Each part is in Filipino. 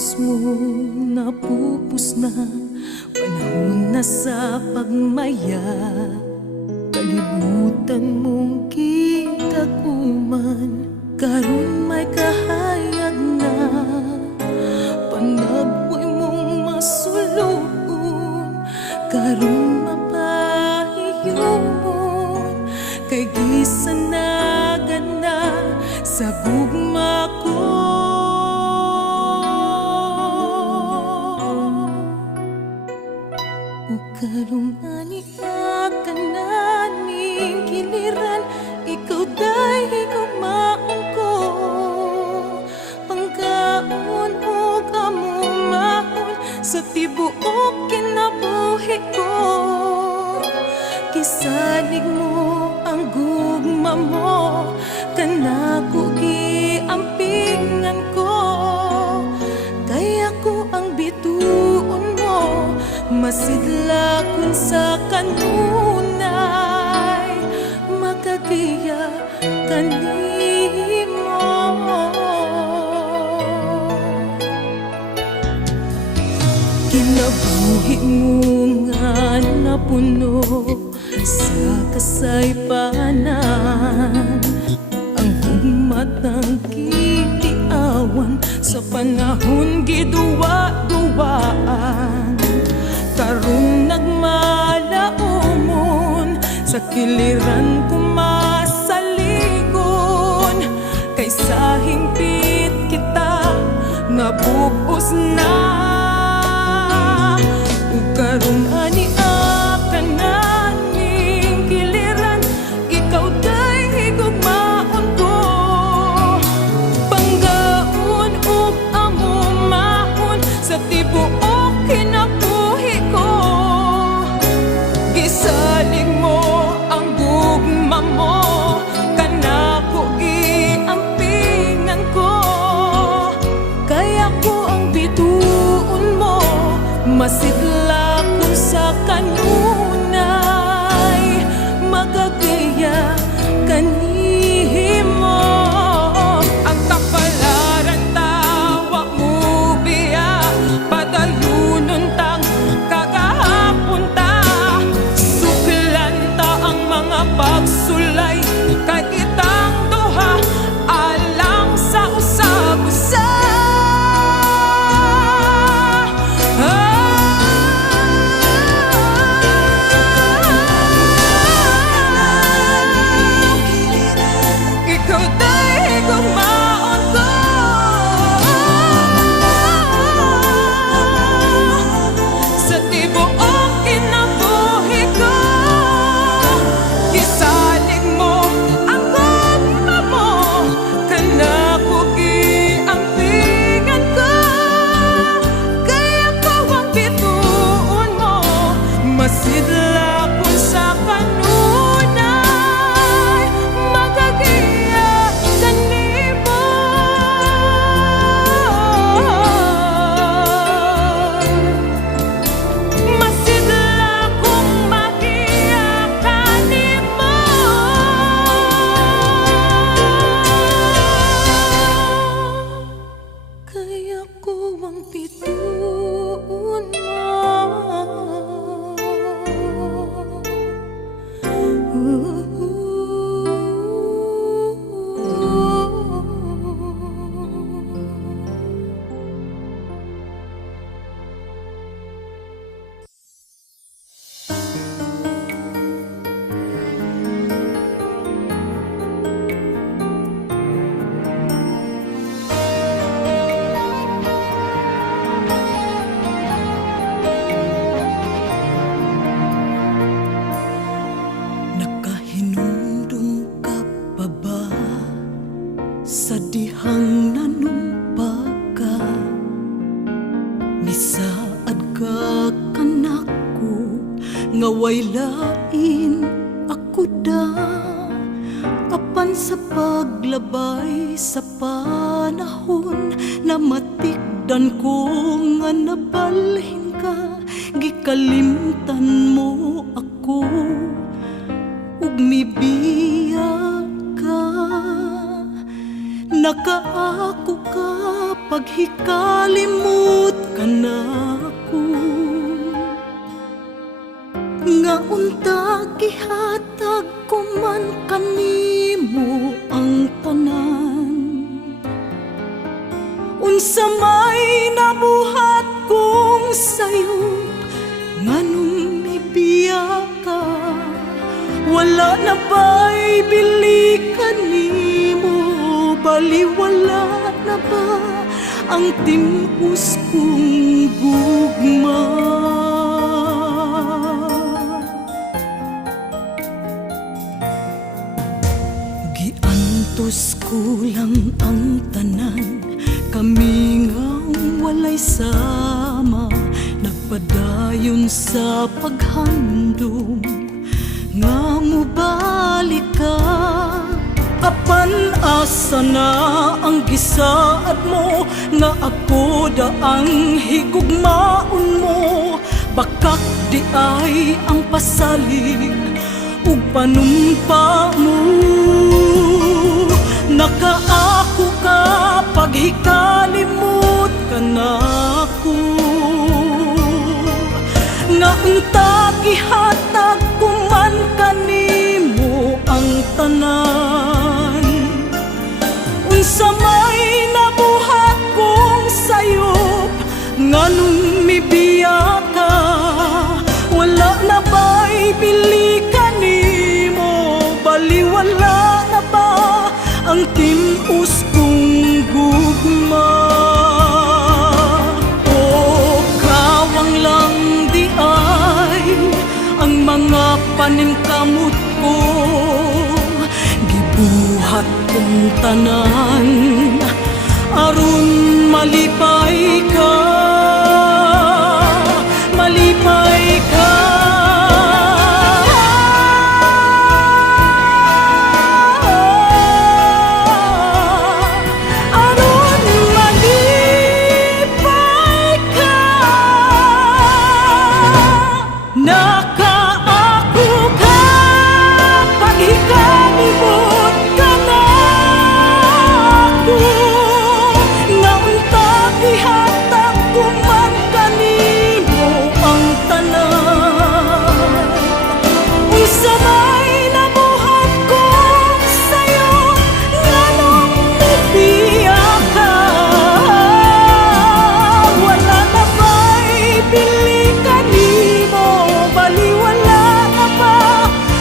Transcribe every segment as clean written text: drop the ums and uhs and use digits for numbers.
pulos mo napupos na, panahon na sa pagmaya. Kalibutan mong kitaguman, karon may kahayag na. Panagpoy mong masuluon, karon mapahiyomon. Kay gisanagan na sa gugma ko. Karong aniya ka na ning kiliran, ikaw dahi kumaon ko. Pangkaon o kamumahon sa tibuok kinabuhi ko. Kisalig mo ang gugma mo, kanako giampingan ko. Kaya ko ang bituon mo, masidla kun sa kanunay, makagiya kanimo. Kinabuhi mo nga napuno sa kasaypanan, ang humatang kitiawan sa panahon giduwa-duwaan. Karong nagmalaumon sa kiliran kumasaligon, kay sa hingpit kita nabubos na. Ug karong ania ka na ning kiliran, ikaw day higugmaon ko. Panggaon ug amumahon sa tibuok kinabuhi ko. Gisalig mo ang gugma mo, kanako giampingan ko. Kaya ko ang bituon mo, masidla kun sa kanunay, magagaya kanimo. Ang kapalaran tawa mo biya, padayunon tang kagahapon ta. Suklan ta ang mga pagsulay, kay kitang duha alang sa usab-usa. Ikaw day gumaon ko sa tibuok kinabuhi ko. Gisalig mo ang gugma mo, kanako giampingan ko. Kaya ko ang bituon mo, masidla kun sa kanunay, magagiya kanimo. Masidla kung magiya kanimo. Kaya ko ang bituon Nakahinumdum ka pa ba sa dihang nanumpa ka? Misaad ka kanako, nga way lain ako da. Apan sa paglabay sa panahon, na matikdan ko nga nabalhin ka. Gikalimtan mo ako, ug mibiya ka. Nakaako ka paghikalimot ka na ko, nga unta gihatag ko man kanimo ang tanan. Unsa may nabuhat kong sayo, nganong mibiya ka, wala na ba'y bili kanimo, baliwala na ba ang timus kong gugma? Giantos ko lang ang tanan, kami nga walay sama, nagpadayon sa paghandom nga mubalik ka. Apan asa na ang gisaad mo, nga ako daang higugmaon mo, bakak di ay ang pasalig ug panumpa mo. Nakaako ka paghikalimot ka na ko, nga unta gihatag ko man kanimo ang tanan. Unsa may nabuhat kong sayop, nganong mibiya ka, wala na ba'y bili kanimo, baliwala na ba ang timus kong gugma? O kawang lang di ay ang mga paningkamot ko, gibuhat kong tanan aron malipay ka, malipay ka.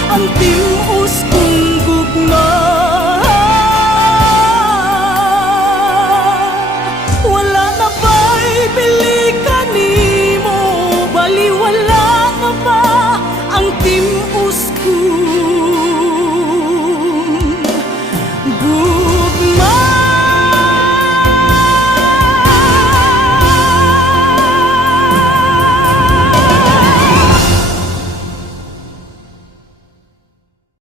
Ang